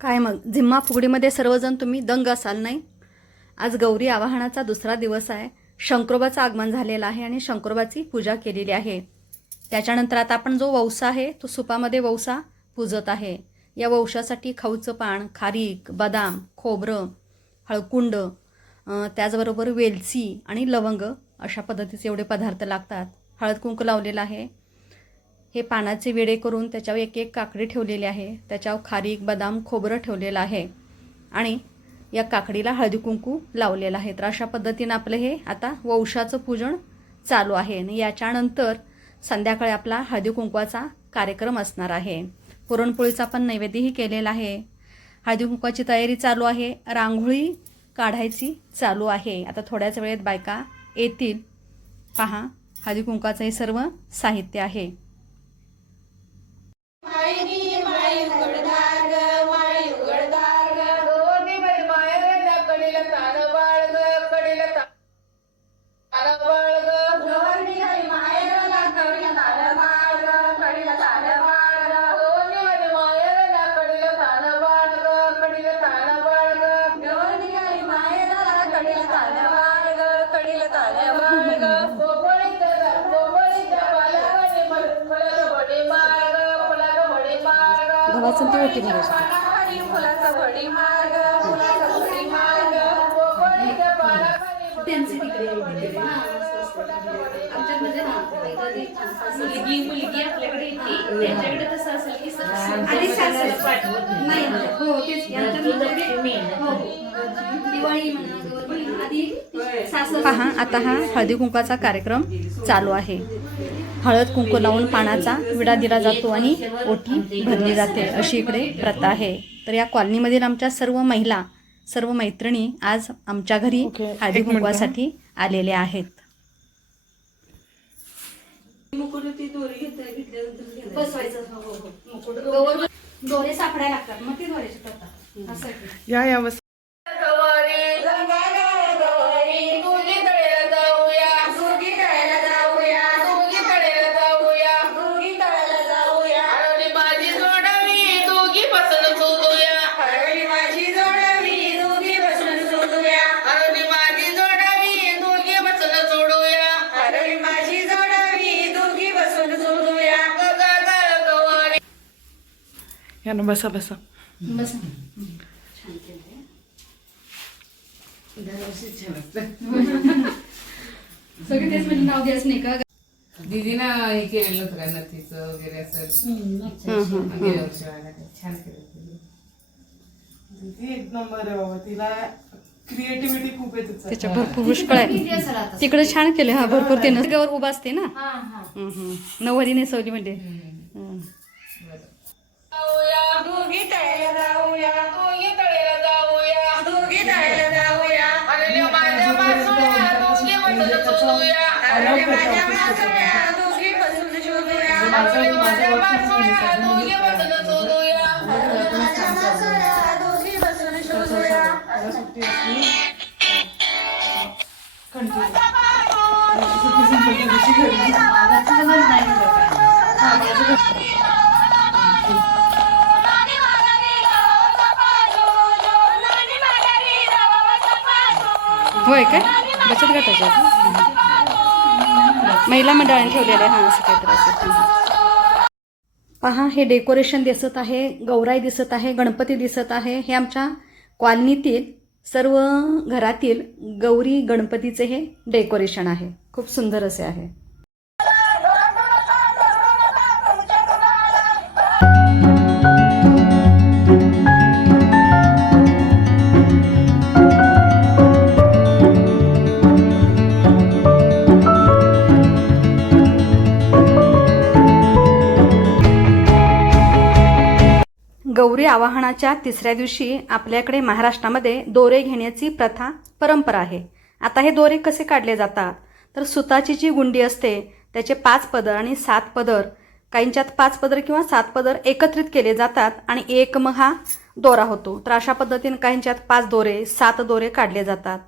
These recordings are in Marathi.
काय मग? झिम्मा फुगडीमध्ये सर्वजण तुम्ही दंग असाल नाही? आज गौरी आवाहनाचा दुसरा दिवस आहे. शंकरोबाचं आगमन झालेलं आहे आणि शंकरोबाची पूजा केलेली आहे. त्याच्यानंतर आता आपण जो वौसा आहे तो सुपामध्ये वौसा पूजत आहे. या वौशासाठी खाऊचं पान खारीक बदाम खोबरं हळकुंड त्याचबरोबर वेलची आणि लवंग अशा पद्धतीचे एवढे पदार्थ लागतात. हळद कुंकू लावलेलं आहे. हे पानाचे विडे करून त्याच्यावर एक एक काकडी ठेवलेली आहे. त्याच्यावर खारीक बदाम खोबरं ठेवलेलं आहे. आणि या काकडीला हळदी कुंकू लावलेलं आहे. तर अशा पद्धतीनं आपलं हे आता वंशाचं पूजन चालू आहे. आणि याच्यानंतर संध्याकाळी आपला हळदी कुंकवाचा कार्यक्रम असणार आहे. पुरणपोळीचा पण नैवेद्यही केलेला आहे. हळदी कुंकवाची तयारी चालू आहे. रांगोळी काढायची चालू आहे. आता थोड्याच वेळेत बायका येतील. पहा हळदी कुंकवाचं हे सर्व साहित्य आहे. गव्हाचं ते ओटी भरायची मुलगी मुलगी आपल्याकडे येते त्यांच्याकडे तसं असेल की आणि. पाठवत नाही हो तेच. हो. दिवाळी म्हणा आधी पहा आता हा हळदी कुंकाचा कार्यक्रम चालू आहे हळद कुंकू लावून पानाचा विडा दिला जातो आणि ओटी भरली जाते अशी इकडे प्रथा आहे. तर या कॉलनीमधील आमच्या सर्व महिला सर्व मैत्रिणी आज आमच्या घरी हळदी कुंकवासाठी आलेल्या आहेत. दोरे या ना बसा बसा. बस. सगळे तेच म्हणजे नाव नाही का? दीदीनं हे केलेलं होतं का नथीचं वगैरे असं? गेल्या वर्षी वाला ते छान केलं होतं. ती एक नंबर आहे बाबा तिला क्रिएटिव्हिटी खूप आहे तिचं त्याच्या भरपूर पुष्कळ आहे. तिकडे छान केले हा भरपूर ते नसगावर उभा असते ना. नऊवारी नेसवली म्हणजे. जाऊया दोघी तळेला जाऊया दोघी तळेला जाऊया दोघी तळेला जाऊया. अरे माझ्या बाजूला दोघी बसून शोधूया अरे माझ्या बाजूला दोघी बसून शोधूया. अरे माझ्या बाजूला दोघी बसून शोधूया अरे माझ्या बाजूला दोघी बसून शोधूया मला होय काय? बचत गटाच्या महिला मंडळाने ठेवलेले हां असं काहीतरी असेल. पहा हे डेकोरेशन दिसत आहे गौराई दिसत आहे गणपती दिसत आहे. हे आमच्या कॉलनीतील सर्व घरातील गौरी गणपतीचे हे डेकोरेशन आहे. खूप सुंदर असे आहे. गौरी आवाहनाच्या तिसऱ्या दिवशी आपल्याकडे महाराष्ट्रामध्ये दोरे घेण्याची प्रथा परंपरा आहे. आता हे दोरे कसे काढले जातात? तर सुताची जी गुंडी असते त्याचे पाच पदर आणि सात पदर काहींच्यात पाच पदर किंवा सात पदर एकत्रित केले जातात आणि एक मग हा दोरा होतो. तर अशा पद्धतीने काहींच्यात पाच दोरे सात दोरे काढले जातात.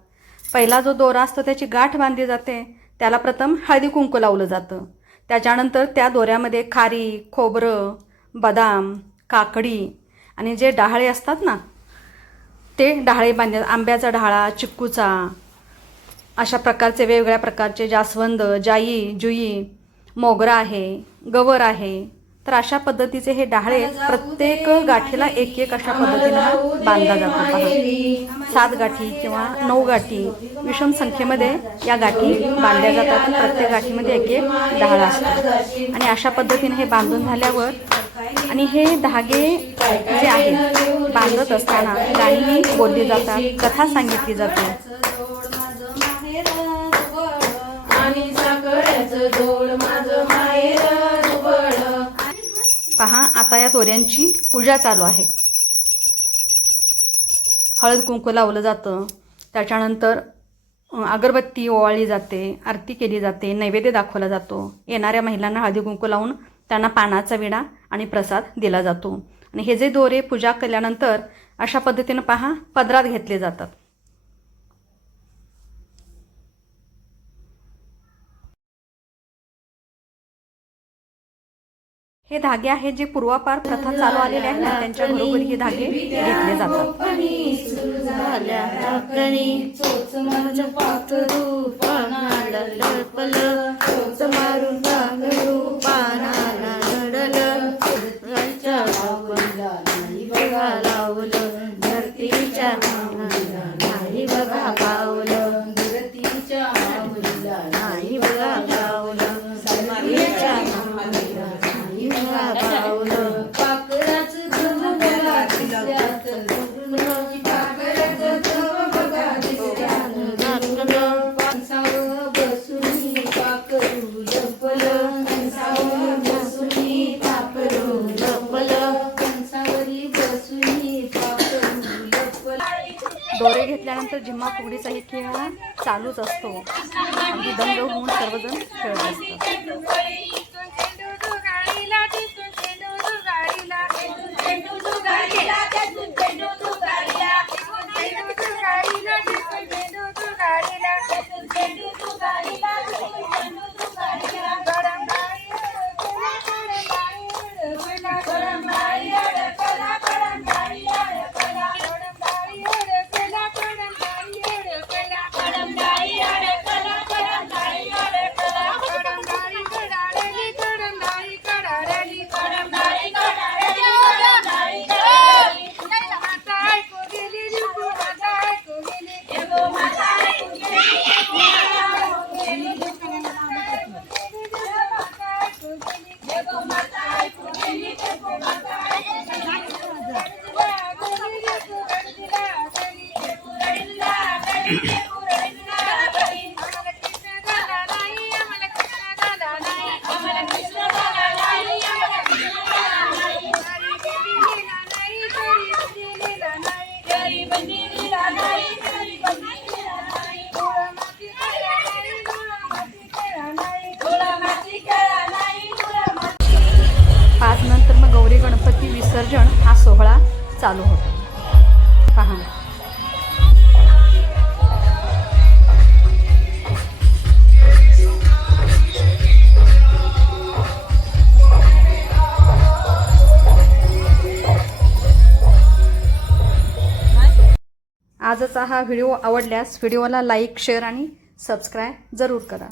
पहिला जो दोरा असतो त्याची गाठ बांधली जाते. त्याला प्रथम हळदी कुंकू लावलं जातं. त्याच्यानंतर त्या दोऱ्यामध्ये खारी खोबरं बदाम काकडी आणि जे डहाळे असतात ना ते डहाळे बांधले आंब्याचा डहाळा चिक्कूचा अशा प्रकारचे वेगवेगळ्या प्रकारचे जास्वंद जाई जुई मोगरा आहे गवर आहे. तर अशा पद्धतीचे हे डहाळे प्रत्येक गाठीला एक एक अशा पद्धतीने बांधला जातो. सात गाठी किंवा नऊ गाठी विषम संख्येमध्ये या गाठी बांधल्या जातात. प्रत्येक गाठीमध्ये एक एक डहाळा असतो आणि अशा पद्धतीने हे बांधून झाल्यावर आणि हे धागे जे आहेत बांधत असताना गाणी बोलली जातात कथा सांगितली जाते. पहा आता या तोऱ्यांची पूजा चालू आहे. हळद कुंकू लावलं जातं. त्याच्यानंतर अगरबत्ती ओवाळली जाते आरती केली जाते नैवेद्य दाखवला जातो. येणाऱ्या महिलांना हळदी कुंकू लावून त्यांना पानाचा विडा आणि प्रसाद दिला जातो. आणि हे जे दोरे पूजा केल्यानंतर अशा पद्धतीनं पहा पदरात घेतले जातात. हे धागे आहेत जे पूर्वापार प्रथा चालू आलेले आहेत ना त्यांच्या घरोघरी हे धागे घेतले जातात. दोरे घेतल्यानंतर झिम्मा फुगडीचा ही खेळ हा चालूच असतो. अगदी दंग होऊन सर्वजण खेळत असतात. पाच नंतर मग गौरी गणपती विसर्जन हा सोहळा चालू होतो. आजचा हा व्हिडिओ आवडल्यास व्हिडिओला लाईक शेअर आणि सबस्क्राईब जरूर करा.